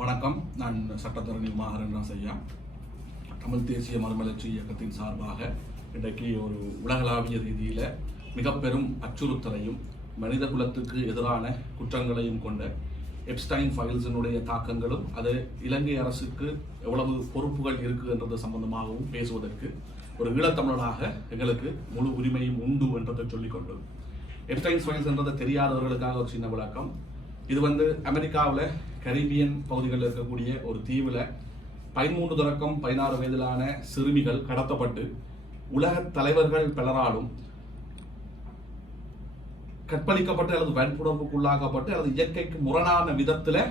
வணக்கம். நான் சட்டத்தரணி மாகரன் செய்யா தமிழ் தேசிய மறுமலர்ச்சி இயக்கத்தின் சார்பாக இன்றைக்கு ஒரு உலகளாவிய ரீதியில் மிக பெரும் அச்சுறுத்தலையும் மனித குலத்துக்கு எதிரான குற்றங்களையும் கொண்ட எப்ஸ்டைன் ஃபைல்ஸினுடைய தாக்கங்களும் அது இலங்கை அரசுக்கு எவ்வளவு பொறுப்புகள் இருக்குன்றது சம்பந்தமாகவும் பேசுவதற்கு ஒரு ஈழத்தமிழனாக எங்களுக்கு முழு உரிமையும் உண்டு என்றதை சொல்லிக்கொண்டு. எப்ஸ்டைன்ஸ் ஃபைல்ஸ் என்றதை தெரியாதவர்களுக்காக ஒரு சின்ன விளக்கம். இது வந்து அமெரிக்காவில் கரீபியன் பகுதிகளில் இருக்கக்கூடிய ஒரு தீவில் பதிமூன்று தொடக்கம் பதினாறு வயதிலான சிறுமிகள் கடத்தப்பட்டு உலக தலைவர்கள் பலராலும் கற்பழிக்கப்பட்டு அல்லது வன்புணர்வுக்குள்ளாக்கப்பட்டு அல்லது இயற்கைக்கு முரணான விதத்தில்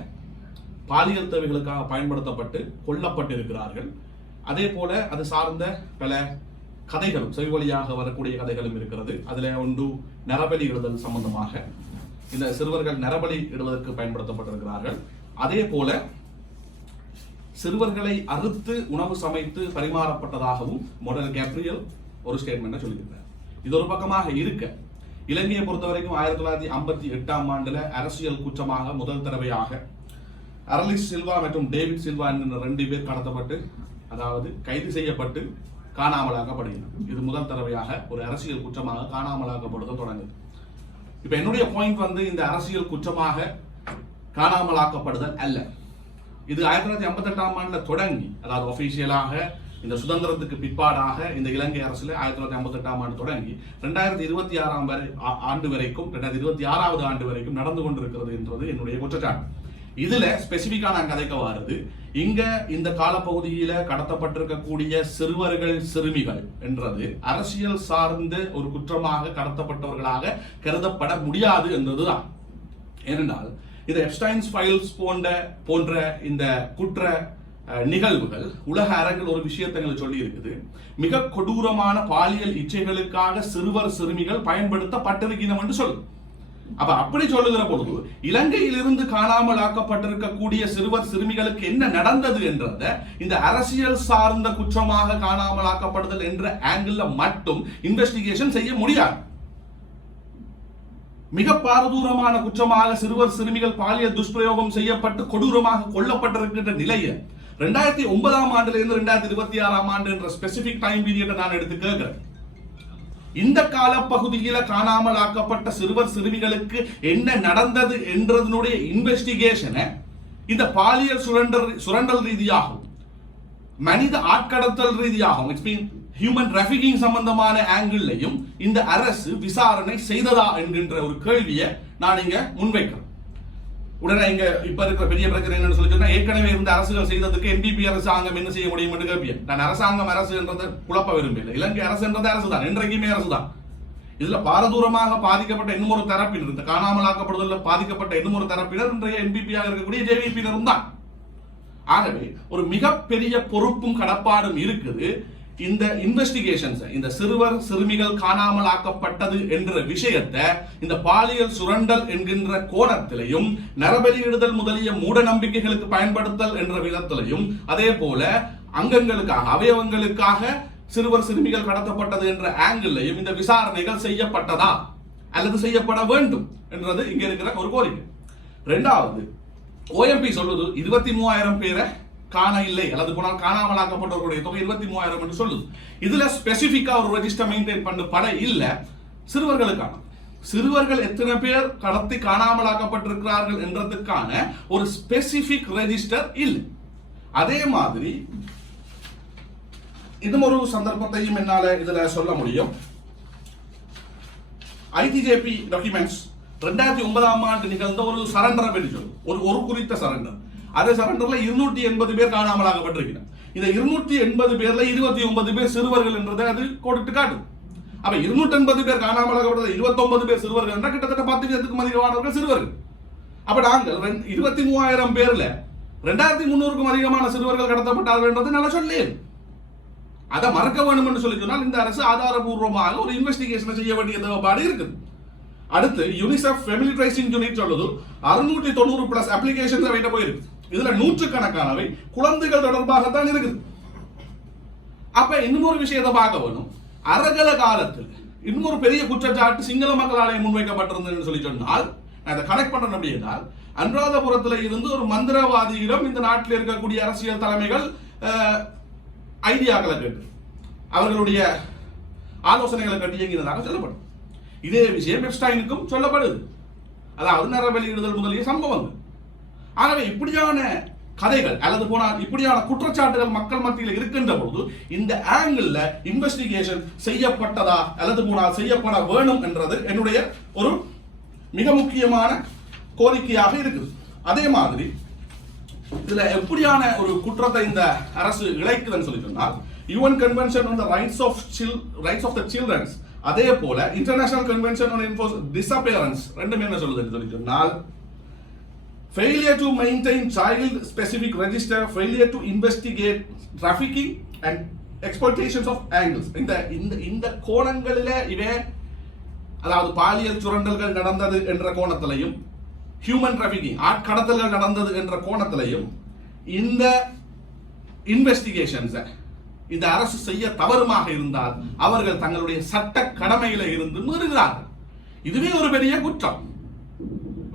பாலியல் தேவைகளுக்காக பயன்படுத்தப்பட்டு கொல்லப்பட்டிருக்கிறார்கள். அதே போல அது சார்ந்த பல கதைகளும் செவி வழியாக வரக்கூடிய கதைகளும் இருக்கிறது. அதில் ஒன்று நரபலி எழுதல் சம்பந்தமாக. இந்த சிறுவர்கள் நரபலி இடுவதற்கு பயன்படுத்தப்பட்டிருக்கிறார்கள். அதே போல சிறுவர்களை அறுத்து உணவு சமைத்து பரிமாறப்பட்டதாகவும் மொடல் கேப்ரியல் ஒரு ஸ்டேட்மெண்ட்டை சொல்லியிருக்கிறார். இது ஒரு பக்கமாக இருக்க இலங்கையை பொறுத்த வரைக்கும் ஆயிரத்தி தொள்ளாயிரத்தி ஐம்பத்தி எட்டாம் ஆண்டுல அரசியல் குற்றமாக முதல் தடவையாக அரலிஸ் சில்வா மற்றும் டேவிட் சில்வா என்கிற ரெண்டு பேர் கடத்தப்பட்டு அதாவது கைது செய்யப்பட்டு காணாமலாக்கப்படுகிறது இது முதல் தடவையாக ஒரு அரசியல் குற்றமாக காணாமலாக்கப்படுதல் தொடங்குது. இப்ப என்னுடைய பாயிண்ட் வந்து இந்த அரசியல் குற்றமாக காணாமலாக்கப்படுதல் அல்ல. இது ஆயிரத்தி தொள்ளாயிரத்தி ஐம்பத்தி எட்டாம் ஆண்டுல தொடங்கி அதாவது ஒபிஷியலாக இந்த சுதந்திரத்துக்கு பிற்பாடாக இந்த இலங்கை அரசு ஆயிரத்தி தொள்ளாயிரத்தி ஐம்பத்தி எட்டாம் ஆண்டு தொடங்கி ரெண்டாயிரத்தி இருபத்தி ஆறாம் வரை ஆ- ஆண்டு வரைக்கும் ரெண்டாயிரத்தி இருபத்தி ஆறாவது ஆண்டு வரைக்கும் நடந்து கொண்டிருக்கிறது என்றது என்னுடைய குற்றச்சாட்டு. இதுல ஸ்பெசிபிக்கா நான் கதைக்க வாருது. இங்க இந்த காலப்பகுதியில கடத்தப்பட்டிருக்கக்கூடிய சிறுவர்கள் சிறுமிகள் என்றது அரசியல் சார்ந்த ஒரு குற்றமாக கடத்தப்பட்டவர்களாக கருதப்பட முடியாது என்றதுதான். ஏனென்றால் இந்த எப்ஸ்டைன்ஸ் ஃபைல்ஸ் போன்ற போன்ற இந்த குற்ற அஹ், நிகழ்வுகள் உலக அரங்கில் ஒரு விஷயத்தை சொல்லி இருக்குது மிக கொடூரமான பாலியல் இச்சைகளுக்காக சிறுவர் சிறுமிகள் பயன்படுத்தப்பட்டிருக்கிறோம் என்று சொல்லு. அப்ப அப்படி சொல்லுகிற பொழுது இலங்கையிலிருந்து காணாமல் ஆக்கப்பட்டிருக்கக்கூடிய சிறுவர் சிறுமிகளுக்கு என்ன நடந்தது என்றத இந்த அரசியல் சார்ந்த குற்றமாக காணாமல் ஆக்கப்படுதல் என்ற ஆங்கிள் மட்டும் இன்வெஸ்டிகேஷன் செய்ய முடியாது. மிக பாரதூரமான குற்றமாக சிறுவர் சிறுமிகள் பாலியல் துஷ்பிரயோகம் செய்யப்பட்டு கொடூரமாக கொல்லப்பட்டிருக்கின்ற நிலையை ரெண்டாயிரத்தி ஒன்பதாம் ஆண்டுல இருந்து ரெண்டாயிரத்தி இருபத்தி ஆறாம் ஆண்டு என்ற ஸ்பெசிபிக் டைம் பீரியட் நான் எடுத்து கேட்கிறேன். இந்த காலப்பகுதியில காணாமல் ஆக்கப்பட்ட சிறுவர் சிறுமிகளுக்கு என்ன நடந்தது என்றதனுடைய இன்வெஸ்டிகேஷனை இந்த பாலியல் சுரண்டல் சுரண்டல் ரீதியாகவும் மனித ஆட்கடத்தல் ரீதியாகவும் இட்ஸ் மீன் ஹியூமன் டிராஃபிகிங் சம்பந்தமான ஆங்கிள்லையும் இந்த அரசு விசாரணை செய்ததா என்கின்ற ஒரு கேள்வியை நான் இங்க முன்வைக்கிறேன் உடனே இங்க இப்ப இருக்கிற பெரிய பிரச்சனை என்னன்னு சொல்லி சொன்னா ஏற்கனவே இருந்த அரசுகள் செய்ததுக்கு எம்பிபி அரசாங்கம் என்ன செய்ய முடியும் என்று கேட்பேன் நான் அரசாங்கம் அரசு என்றதை குழப்ப விரும்பல இலங்கை அரசு என்றது அரசு தான் என்றைக்குமே அரசு தான் இதுல பாரதூரமாக பாதிக்கப்பட்ட இன்னும் ஒரு தரப்பினர் இந்த காணாமலாக்கப்படுதலில் பாதிக்கப்பட்ட இன்னும் ஒரு தரப்பினர் இன்றைய எம்பிபியாக இருக்கக்கூடிய ஜேவிபியினரும் தான். ஆகவே ஒரு மிகப்பெரிய பொறுப்பும் கடப்பாடும் இருக்குது. இந்த இன்வெஸ்டிகேஷன்ஸ் இந்த சிறுவர் சிறுமிகள் காணாமல் ஆக்கப்பட்டது என்ற விஷயத்தை இந்த பாலியல் சுரண்டல் என்கின்ற கோணத்திலையும் நரபலியிடுதல் முதலிய மூட நம்பிக்கைகளுக்கு பயன்படுத்தல் என்ற விதத்திலையும் அதே போல அங்கங்களுக்காக அவயவங்களுக்காக சிறுவர் சிறுமிகள் கடத்தப்பட்டது என்ற ஆங்கிள்லையும் இந்த விசாரணைகள் செய்யப்பட்டதா? அல்லது செய்யப்பட வேண்டும் என்றது இங்க இருக்கிற ஒரு கோரிக்கை. ரெண்டாவது ஓஎம்பி சொல்லுது இருபத்தி மூவாயிரம் பேரை காண இல்லை அல்லது போனால் காணாமலாக்கப்பட்டவர்களுடைய தொகை இருபத்தி மூவாயிரம் என்று சொல்லுது. இதுல ஸ்பெசிபிக்கா ஒரு ரெஜிஸ்டர் மெயின்டைன் பண்ண பட இல்ல சிறுவர்களுக்கான. சிறுவர்கள் எத்தனை பேர் கடத்தி காணாமலாக்கப்பட்டிருக்கிறார்கள் என்றதுக்கான ஒரு ஸ்பெசிபிக் ரெஜிஸ்டர் இல்லை. அதே மாதிரி இன்னும் ஒரு சந்தர்ப்பத்தையும் என்னால இதுல சொல்ல முடியும். ஐடிஜேபி டாக்குமெண்ட்ஸ் ரெண்டாயிரத்தி ஒன்பதாம் ஆண்டு நிகழ்ந்த ஒரு சரண்டரை பற்றி சொல்லும் ஒரு ஒரு குறித்த சரண்டர் அதே சரண்டரில் இருநூற்றி எண்பது பேர் காணாமலாகப்பட்டிருக்கிறார் இந்த இருநூற்றி எண்பது பேர்ல இருபத்தி ஒன்பது பேர் சிறுவர்கள் என்றதை அது கொடுத்து காட்டும் அப்ப இருநூற்றி எண்பது பேர் காணாமலாகப்பட்டது இருபத்தொன்பது பேர் சிறுவர்கள் என்றால் கிட்டத்தட்ட பத்து பேருக்கும் அதிகமானவர்கள் சிறுவர்கள். அப்ப நாங்கள் இருபத்தி மூவாயிரம் பேர்ல ரெண்டாயிரத்தி முன்னூறுக்கும் அதிகமான சிறுவர்கள் கடத்தப்பட்டார்கள் என்றது நல்லா சொல்லேன். அதை மறக்க வேண்டும் என்று சொல்லி சொன்னால் இந்த அரசு ஆதாரபூர்வமாக ஒரு இன்வெஸ்டிகேஷனை செய்ய வேண்டிய தேவைப்பாடு இருக்குது. அடுத்து யூனிசெஃப் ஃபெமிலி ட்ரைசிங் யூனிட் சொல்லுது அறுநூற்றி தொண்ணூறு பிளஸ் அப்ளிகேஷன் வைட்ட போயிருக்கு இதுல நூற்றுக்கணக்கானவை குழந்தைகள் தொடர்பாகத்தான் இருக்குது. அப்ப இன்னொரு ஒரு விஷயத்தை பார்க்க வேணும். அரகல காலத்தில் இன்னொரு பெரிய குற்றச்சாட்டு சிங்கள மக்களாலே முன்வைக்கப்பட்டிருந்ததுன்னு சொல்லி சொன்னால் நான் இதை கனெக்ட் பண்றேன் அப்படி அனுராதபுரத்தில் இருந்து ஒரு மந்திரவாதியிடம் இந்த நாட்டில் இருக்கக்கூடிய அரசியல் தலைமைகள் ஐடியாக்களை கேட்டு அவர்களுடைய ஆலோசனைகளை கட்டி இயங்கினதாக சொல்லப்படும். இதே விஷயம் எப்ஸ்டைனுக்கும் சொல்லப்படுது. அதாவது நரபலியிடுதல் முதலிய சம்பவங்கள். ஆகவே இப்படியான கதைகள் அல்லது போனால் இப்படியான குற்றச்சாட்டுகள் மக்கள் மத்தியில் இருக்கின்ற பொழுது இந்த ஆங்கிள் இன்வெஸ்டிகேஷன் செய்யப்பட்டதா அல்லது போனால் செய்யப்பட வேணும் என்றது என்னுடைய ஒரு மிக முக்கியமான கோரிக்கையாக இருக்குது. அதே மாதிரி இதுல எப்படியான ஒரு குற்றத்தை இந்த அரசு இழைக்குதுன்னு சொல்லி சொன்னால் UN convention on the rights of child rights of the children's அதே போல international convention on enforce disappearance ரெண்டுமே என்ன சொல்லுதுன்னு சொல்லி சொன்னால் failure to maintain child specific register failure to investigate trafficking and exploitations of angles இந்த இந்த இந்த கோணங்களில் இவன் அதாவது பாலியல் சுரண்டல்கள் நடந்தது என்ற கோணத்திலையும் ஹியூமன் டிராபிகிங் ஆட்கடத்தல்கள் நடந்தது என்ற கோணத்திலையும் இந்த இன்வெஸ்டிகேஷன்ஸை இந்த அரசு செய்ய தவறுமாக இருந்தால் அவர்கள் தங்களுடைய சட்ட கடமையில இருந்து மீறுகிறார்கள். இதுவே ஒரு பெரிய குற்றம்.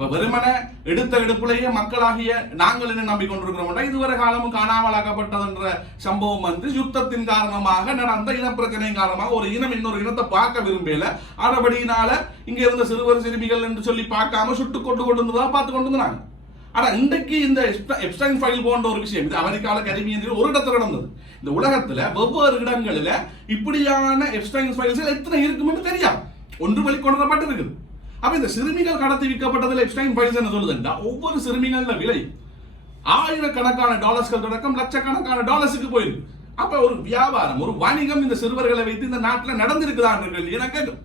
வெறுமனே எடுத்த எடுப்புலேயே மக்களாகிய நாங்கள் என்ன நம்பிக்கொண்டிருக்கிறோம் இதுவரை காலமும் காணாமலாகப்பட்டதுன்ற சம்பவம் வந்து யுத்தத்தின் காரணமாக நடந்த இனப்பிரச்சனையின் காரணமாக ஒரு இனம் இன்னொரு இனத்தை பார்க்க விரும்பல. ஆனபடியினால இங்க இருந்த சிறுவர் சிறுமிகள் என்று சொல்லி பார்க்காம சுட்டு கொண்டு கொண்டு இருந்ததா பார்த்து கொண்டு இருந்தாங்க ஆனா இன்றைக்கு இந்த எப்ஸ்டைன் ஃபைல் போன்ற ஒரு விஷயம் இது அமெரிக்காவில் கரிபியன் ஒரு இடத்துல நடந்தது. இந்த உலகத்துல வெவ்வேறு இடங்களில் இப்படியான எப்ஸ்டைன் ஃபைல்ஸ் எத்தனை இருக்குமென்னு தெரியாது. ஒன்று வெளிக்கொணரப்பட்டு இருக்குது அப்ப இந்த சிறுமிகள் கடத்தி விற்கப்பட்டதில் எப்ஸ்டைன் பைல்ஸ் என்ன சொல்லுதுன்னா ஒவ்வொரு சிறுமிகள் விலை ஆயிரக்கணக்கான டாலர்ஸ்கள் தொடக்கம் லட்சக்கணக்கான டாலர்ஸுக்கு போயிருக்கு. அப்ப ஒரு வியாபாரம் ஒரு வணிகம் இந்த சிறுவர்களை வைத்து இந்த நாட்டில் நடந்திருக்குதான் என கேட்கும்.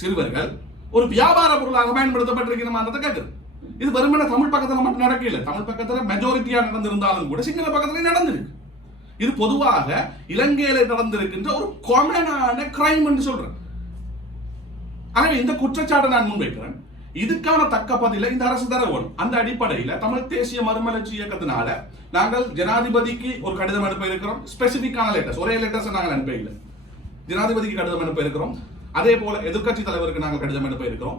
சிறுவர்கள் ஒரு வியாபார பொருளாக பயன்படுத்தப்பட்டிருக்கிறமான்றதை கேட்குது இது வெறுமனே தமிழ் பக்கத்தில் மட்டும் நடக்கல. தமிழ் பக்கத்துல மெஜாரிட்டியா நடந்திருந்தாலும் கூட சிங்கள பக்கத்துல நடந்திருக்கு. இது பொதுவாக இலங்கையில நடந்திருக்கின்ற ஒரு கொமனான கிரைம் என்று சொல்றேன் ஆகவே இந்த குற்றச்சாட்டை நான் முன்வைக்கிறேன். இதுக்கான தக்க பதில இந்த அரசு தர வேணும் அந்த அடிப்படையில தமிழ் தேசிய மறுமலர்ச்சி இயக்கத்தினால நாங்கள் ஜனாதிபதிக்கு ஒரு கடிதம் அனுப்ப இருக்கிறோம். ஸ்பெசிபிக்கான லெட்டர்ஸ் ஒரே லெட்டர்ஸ் நாங்கள் அனுப்ப இல்லை. ஜனாதிபதிக்கு கடிதம் அனுப்ப இருக்கிறோம். அதே போல எதிர்க்கட்சி தலைவருக்கு நாங்கள் கடிதம் அனுப்ப இருக்கிறோம்.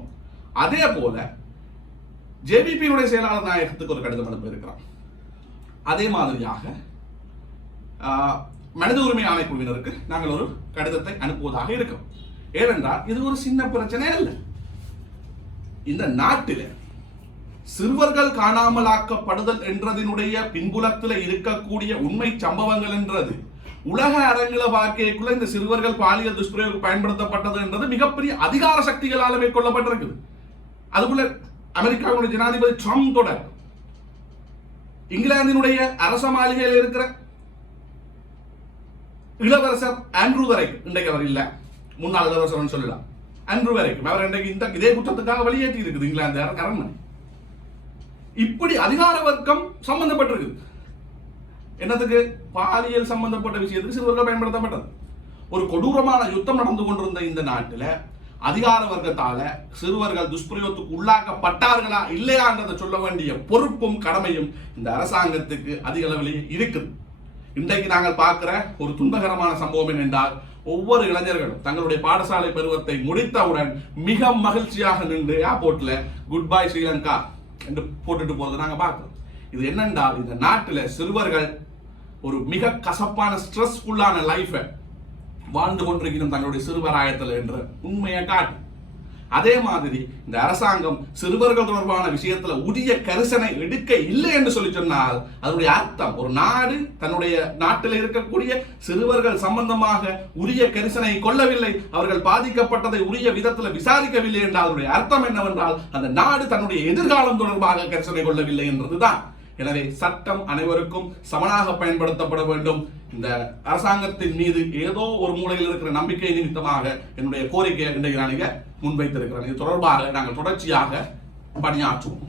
அதே போல ஜேபிபியுடைய செயலாளர் நாயகத்துக்கு ஒரு கடிதம் அனுப்ப இருக்கிறோம். அதே மாதிரியாக ஆஹ், மனித உரிமை ஆணைக்குழுவினருக்கு நாங்கள் ஒரு கடிதத்தை அனுப்புவதாக இருக்கிறோம். ஏனென்றால் இது ஒரு சின்ன பிரச்சனை அல்ல. இந்த நாட்டில் சிறுவர்கள் காணாமலாக்கப்படுதல் என்றதினுடைய பின்புலத்தில் இருக்கக்கூடிய உண்மை சம்பவங்கள் என்றது உலக அரங்கில வாழ்க்கைக்குள்ள இந்த சிறுவர்கள் பாலியல் துஷ்பிரயோகம் பயன்படுத்தப்பட்டது என்றது மிகப்பெரிய அதிகார சக்திகளால் மேற்கொள்ளப்பட்டிருக்குது. அதுக்குள்ள அமெரிக்காவுடைய ஜனாதிபதி ட்ரம்ப் தொடர் இங்கிலாந்தினுடைய அரச மாளிகையில் இருக்கிற இளவரசர் ஆண்ட்ரூ வரை இன்றைக்கு அவர் இல்ல. முன்னாள் இளவரசர்னு சொல்லலாம் அன்று வரைக்கும் அவர் இன்றைக்கு இந்த இதே குற்றத்துக்காக வெளியேற்றி இருக்குது இங்கிலாந்து அரண்மனை. இப்படி அதிகார வர்க்கம் சம்பந்தப்பட்டிருக்குது. என்னத்துக்கு? பாலியல் சம்பந்தப்பட்ட விஷயத்துக்கு சிறுவர்கள் பயன்படுத்தப்பட்டது. ஒரு கொடூரமான யுத்தம் நடந்து கொண்டிருந்த இந்த நாட்டில் அதிகார வர்க்கத்தால சிறுவர்கள் துஷ்பிரயோகத்துக்கு உள்ளாக்கப்பட்டார்களா இல்லையான்றதை சொல்ல வேண்டிய பொறுப்பும் கடமையும் இந்த அரசாங்கத்துக்கு அதிக அளவிலேயே இருக்குது. இன்றைக்கு நாங்கள் பார்க்கிற ஒரு துன்பகரமான சம்பவம் என்னென்றால் ஒவ்வொரு இளைஞர்களும் தங்களுடைய பாடசாலை பருவத்தை முடித்தவுடன் மிக மகிழ்ச்சியாக நின்று ஏர்போர்ட்ல குட் பை ஸ்ரீலங்கா என்று போட்டுட்டு போறதை நாங்கள் பார்க்கிறோம். இது என்னென்றால் இந்த நாட்டில் சிறுவர்கள் ஒரு மிக கசப்பான ஸ்ட்ரெஸ்ஃபுல்லான லைஃபை வாழ்ந்து கொண்டிருக்கிறோம் தங்களுடைய சிறுவராயத்தில் என்ற உண்மையை காட்டும் அதே மாதிரி இந்த அரசாங்கம் சிறுவர்கள் தொடர்பான விஷயத்துல உரிய கரிசனை எடுக்க இல்லை என்று சொல்லி சொன்னால் அதனுடைய அர்த்தம் ஒரு நாடு தன்னுடைய நாட்டில் இருக்கக்கூடிய சிறுவர்கள் சம்பந்தமாக உரிய கரிசனை கொள்ளவில்லை அவர்கள் பாதிக்கப்பட்டதை உரிய விதத்தில் விசாரிக்கவில்லை என்றால் அதனுடைய அர்த்தம் என்னவென்றால் அந்த நாடு தன்னுடைய எதிர்காலம் தொடர்பாக கரிசனை கொள்ளவில்லை என்றதுதான். எனவே சட்டம் அனைவருக்கும் சமனாக பயன்படுத்தப்பட வேண்டும். இந்த அரசாங்கத்தின் மீது ஏதோ ஒரு மூலையில் இருக்கிற நம்பிக்கை நிமித்தமாக என்னுடைய கோரிக்கையை இன்றைக்கு நான் முன்வைத்திருக்கிறேன். இது தொடர்பாக நாங்கள் தொடர்ச்சியாக பணியாற்றுவோம்.